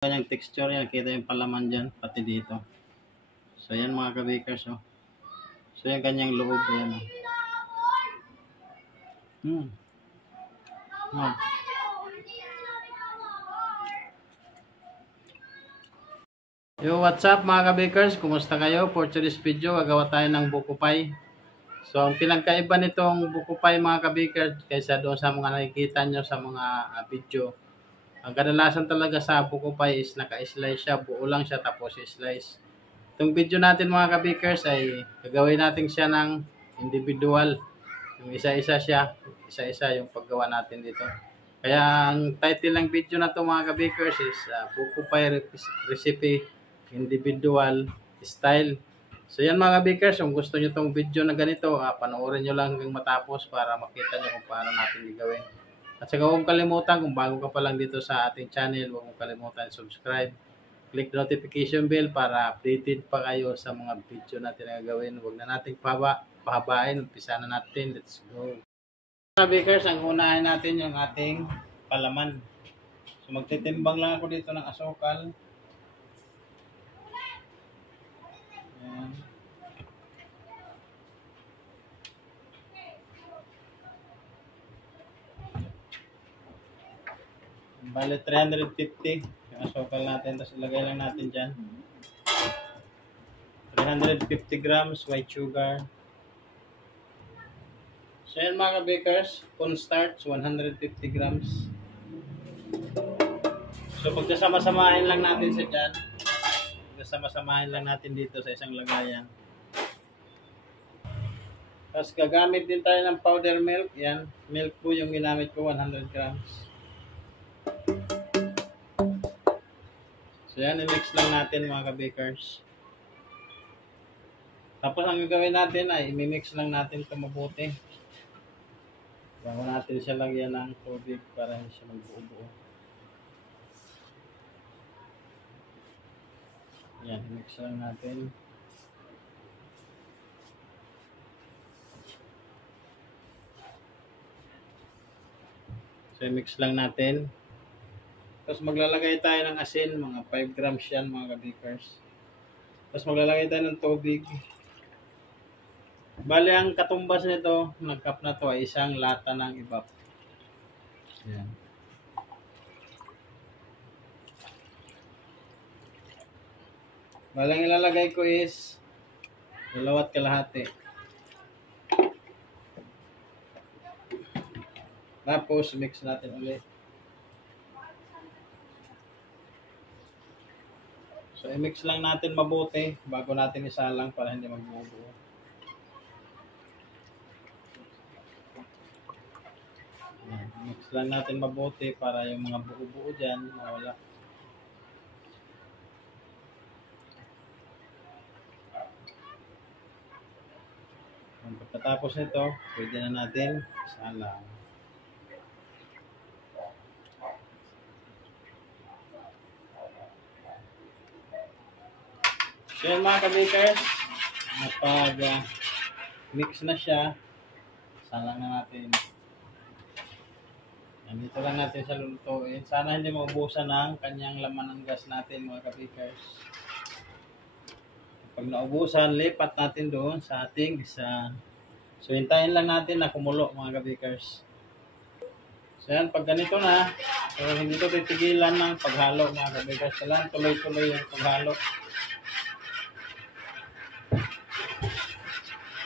Kanyang texture yan, kita yung palaman dyan, pati dito. So yan mga kabakers, oh. So yan kanyang loob, yan. Oh. Yo, what's up mga kabakers? Kumusta kayo? For today's video, gagawa tayo ng buko pie. So ang pinagkaiba nitong buko pie mga kabakers kaysa doon sa mga nakikita nyo sa mga video. Ang kadalasan talaga sa buko pie is naka-slice siya, buo lang siya tapos i-slice. Itong video natin mga kabakers ay gagawin natin siya ng individual. Yung isa-isa siya, isa-isa yung paggawa natin dito. Kaya ang title ng video na to mga kabakers is buko pie recipe individual style. So yan mga kabakers, kung gusto nyo tong video na ganito, panoorin nyo lang hanggang matapos para makita nyo kung paano natin gagawin. At saka huwag kalimutan, kung bago ka pa lang dito sa ating channel, huwag mong kalimutan subscribe. Click the notification bell para updated pa kayo sa mga video natin na gagawin. Huwag na nating pahabain. Umpisa na natin. Let's go. Mga bakers, ang unahin natin yung ating palaman. So magtitimbang lang ako dito ng asukal. Ayan. Bale 350 yung asukal natin. Tapos ilagay lang natin dyan. 350 grams white sugar. So yan mga bakers, cornstarch 150 grams. So pagkasama-samahin lang natin sa dyan. Pagkasama-samahin lang natin dito sa isang lagayan. Tapos gagamit din tayo ng powder milk. Yan, milk po yung ginamit ko, 100 grams. So yan, i-mix lang natin mga kabakers. Tapos ang gagawin natin ay i-mix lang natin ito mabuti. Bago natin siya lagyan ng tubig para hindi siya magbuo-buo. Yan, i-mix lang natin. So i-mix lang natin. Tapos maglalagay tayo ng asin, mga 5 grams yan mga kabakers. Tapos maglalagay tayo ng tubig. Bali ang katumbas nito, ng cup na to ay isang lata ng ibap. Yan. Bali ang ilalagay ko is 2 kalahati. Tapos mix natin ulit. So i-mix lang natin mabuti bago natin isalang para hindi magbuo-buo. Mix lang natin mabuti para yung mga buo-buo dyan mawala. Pagkatapos nito, pwede na natin isalang. So yan mga kabakers, napag mix na siya, salang na natin. Dito lang natin siya lulutuin. Sana hindi maubusan ng kanyang laman ng gas natin mga kabakers. Pag naubusan, lipat natin doon sa ating isa. So hintayin lang natin na kumulo mga kabakers. So yan, pag ganito na, so hindi ito titigilan ng paghalo mga kabakers. Kailangan tuloy-tuloy yung paghalo.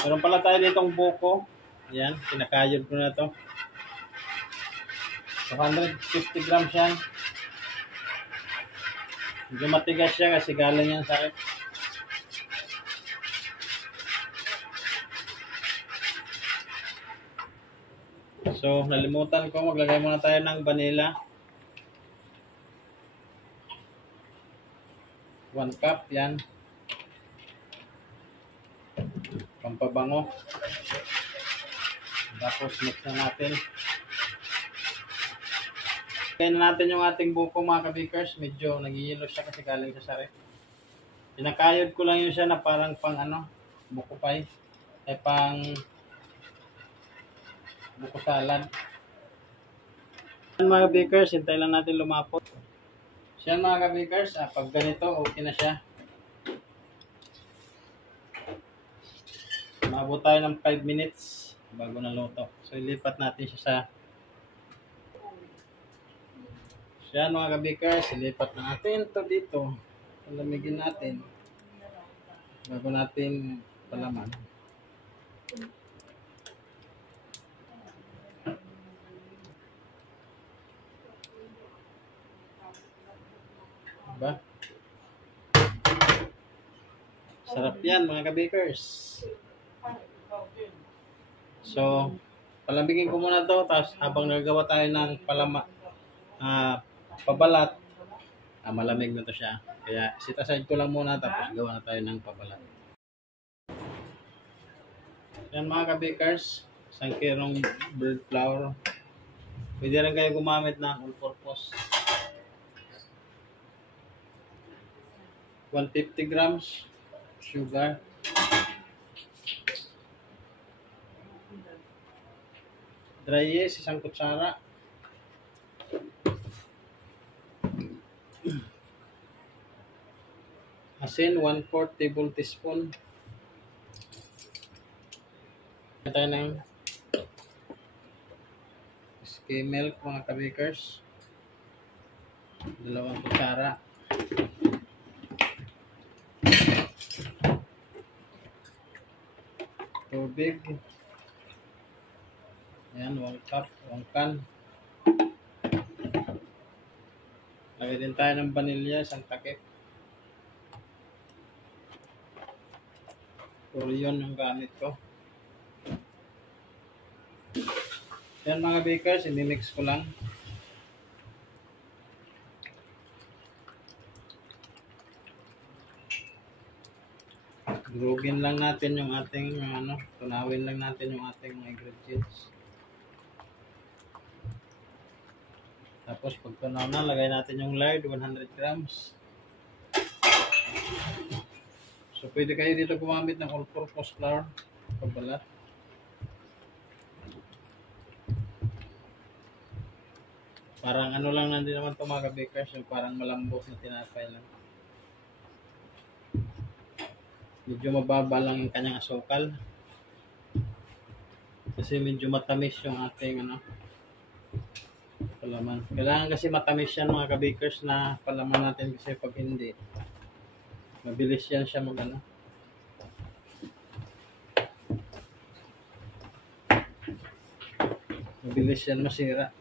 Meron pala tayo ditong buko. Yan, pinakayod ko na ito. 150 grams yan. Medyo matigas siya kasi galing yan sa rep. So, nalimutan ko. Maglagay muna tayo ng vanilla. 1 cup, yan. Pampabango. Tapos mix na natin. Kaya na natin yung ating buko mga kabakers. Medyo nag-yellow siya kasi galing sa rep. Pinakayod ko lang yun siya na parang pang buko pie. Ay pang buko salad. Mga bakers, hintay lang natin lumapot. So yan mga kabikers, pag ganito, okay na siya. Maabot tayo ng 5 minutes bago naluto. So ilipat natin siya sa... So yan mga kabikers, ilipat na natin ito dito. Palamigin natin bago natin palaman. Diba? Sarap yan mga kabikers. So, palamigin ko muna to, tapos habang nagagawa tayo ng pabalat, malamig na to siya. Kaya sit aside ko lang muna, tapos gawa na tayo ng pabalat. Yan mga kabikers, isang kilong bird flour. Pwede rin kayo gumamit ng all-purpose. 150 grams sugar. Dry yeast, isang kutsara. Asin, 1/4 table teaspoon. Tayo ng skim milk mga kabikers. 2 kutsara. Tubig. Yan, 1 cup, 1 can. Lagay din tayo ng vanilya, isang takip. Puro yun yung gamit ko. Yan mga bakers, ini-mix ko lang. Durugin lang natin yung ating tunawin lang natin yung ating mga ingredients. Tapos pag tunaw na, lagay natin yung lard, 100 grams. So pwede kayo dito gumamit ng all-purpose flour pagbalat. Parang ano lang nandun naman ito mga bakers, yung parang malambot na tinapay lang. Medyo mababa lang yung kanyang asukal. Kasi medyo matamis yung ating palaman. Kailangan kasi matamis yan mga kabakers na palaman natin, kasi pag hindi, mabilis yan siya mabilis yan masira.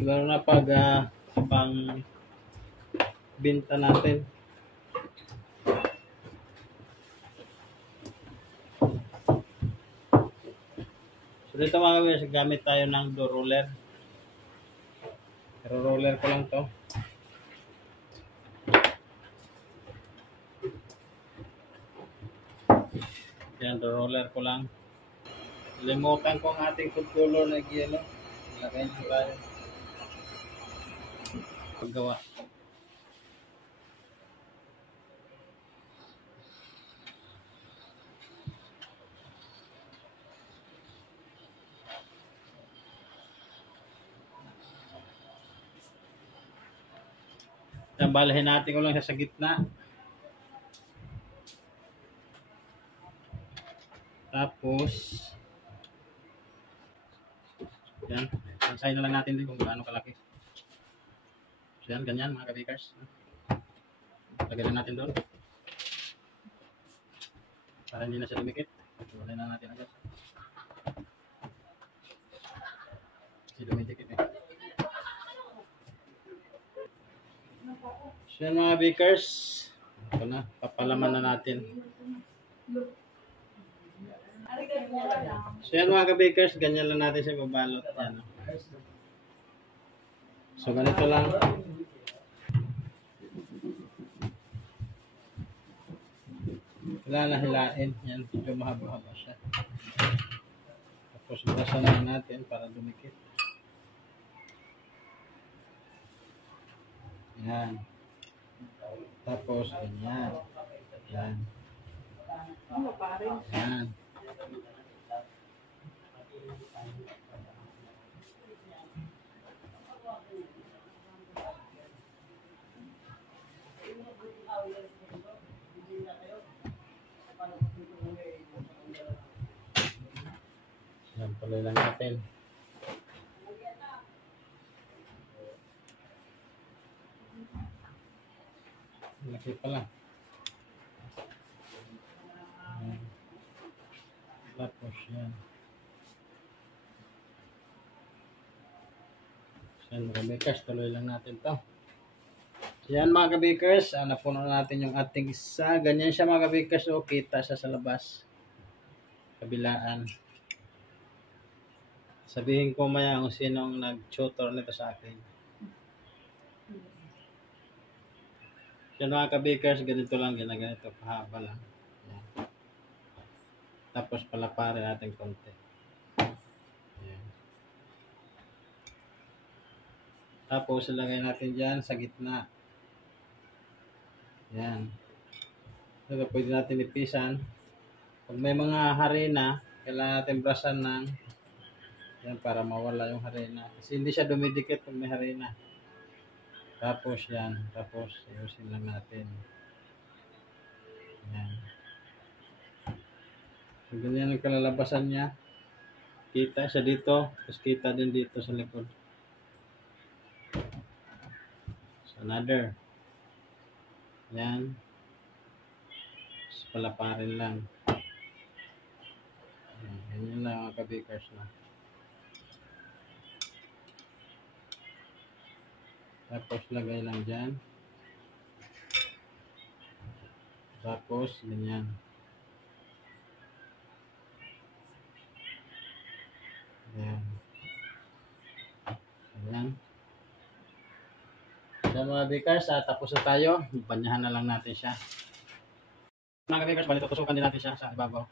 Lalo na pag pang binta natin. So dito mga kabakers, gamit tayo ng dough roller. Pero roller ko lang to. Yan, dough roller ko lang. Limutan ko ang ating food color na yellow. Lagay na tayo. Paggawa. Balahin natin ko lang sa gitna. Tapos yan, pansahin na lang natin din kung gaano kalaki. So yan, ganyan mga kabakers. Lagyan na natin doon para hindi na siya lumikit. Lagyan na natin agad kasi dumidikit eh. So yan mga bakers, ito na, papalaman na natin. So yan mga kabakers, ganyan lang natin siya babalot. Yan. So ganito lang. Wala na hilain. Yan, medyo mahaba-haba siya. Tapos butasan na natin para dumikit. Yan. Tapos ganyan. Yan. Yan. Tuloy lang natin. Laki pala. Tapos yan. Yan mga kabakers, tuloy lang natin to. Yan mga kabakers, napuno natin yung ating isa. Ganyan siya mga kabakers, o kita siya sa labas. Kabilaan. Sabihin ko maya kung sinong nag-tutor nito sa akin. Yan mga kabakers, ganito lang, ginaganito, pahaba lang. Yan. Tapos palaparin natin konti. Yan. Tapos ilagay natin dyan sa gitna. Yan. So, pwede natin ipisan. Pag may mga harina, kailangan natin brasan ng yan para mawala yung harina. Kasi hindi siya dumidikit pag may harina. Tapos yan. Tapos ayusin lang natin. Yan. So, ganyan ang kalalabasan niya. Kita siya dito. Tapos kita din dito sa likod. So, another. Yan. Tapos palaparin lang. Yan lang mga kabakers na. Tapos lagay lang dyan. Tapos ganyan. Ayan. Ayan. Ayan mga bakers, tapos na tayo. Banyahan na lang natin siya. Mga bakers, bali tutusukan din natin siya sa ibabaw.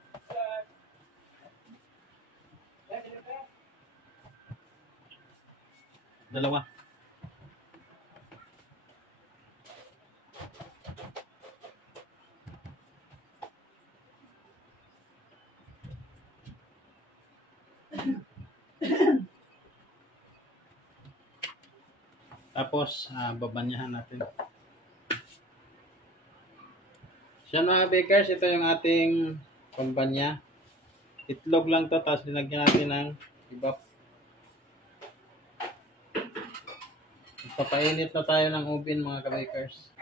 Dalawa. Tapos, babanyahan natin. Siya mga bakers, ito yung ating pambanya. Itlog lang to, tapos dinagyan natin ng iba. Papainit na tayo ng oven mga kabakers.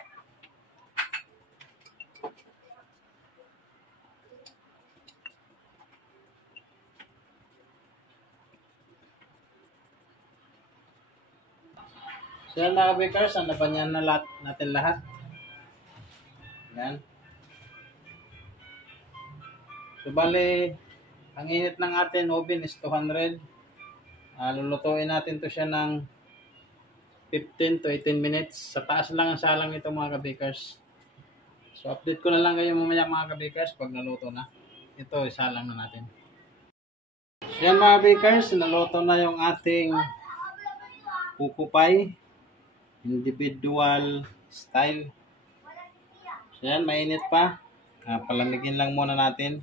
So yan mga kabakers, nabanyan na natin lahat. Yan. So bali, ang init ng ating oven is 200. Lulutuin natin to siya ng 15 to 18 minutes. Sa taas lang ang salang nito mga kabakers. So update ko na lang kayo mamaya mga kabakers pag naluto na. Ito, isalang na natin. So yan mga bakers, naluto na yung ating buko pie. Individual style. So yan, mainit pa. Palamigin lang muna natin.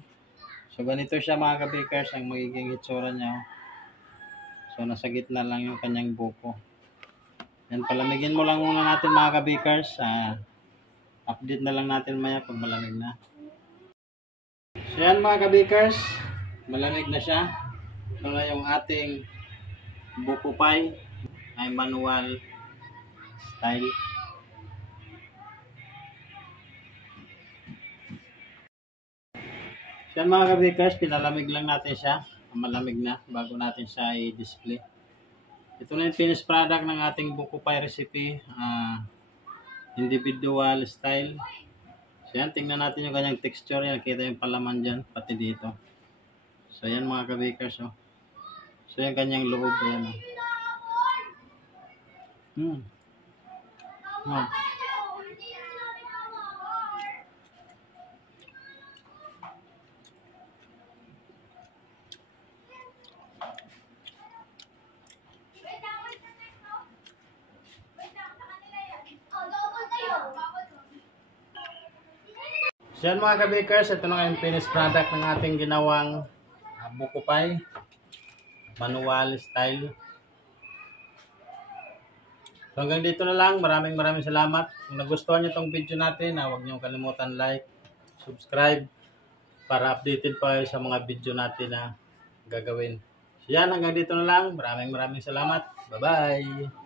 So ganito siya mga kabakers, ang magiging itsura niya. So nasa gitna lang yung kanyang buko. Yan, palamigin mo lang muna natin mga kabakers. Update na lang natin maya pag malamig na. So yan mga kabakers, malamig na siya. Ito na yung ating buko pie. Ay manual style. So yan mga kabakers, pinalamig lang natin siya. Malamig na bago natin siya i-display. Ito na yung finished product ng ating buko pie recipe. Individual style. So yan, tingnan natin yung kanyang texture. Yan, kita yung palaman dyan, pati dito. So yan mga kabakers. Oh. So yan kanyang loob. Yan, oh. Oh. So yan mga kabakers, ito na yung finished product ng ating ginawang buko pie. Manual style. So hanggang dito na lang. Maraming salamat. Kung nagustuhan nyo itong video natin, huwag nyo kalimutan like, subscribe para updated pa sa mga video natin na gagawin. So yan, hanggang dito na lang. Maraming salamat. Bye-bye.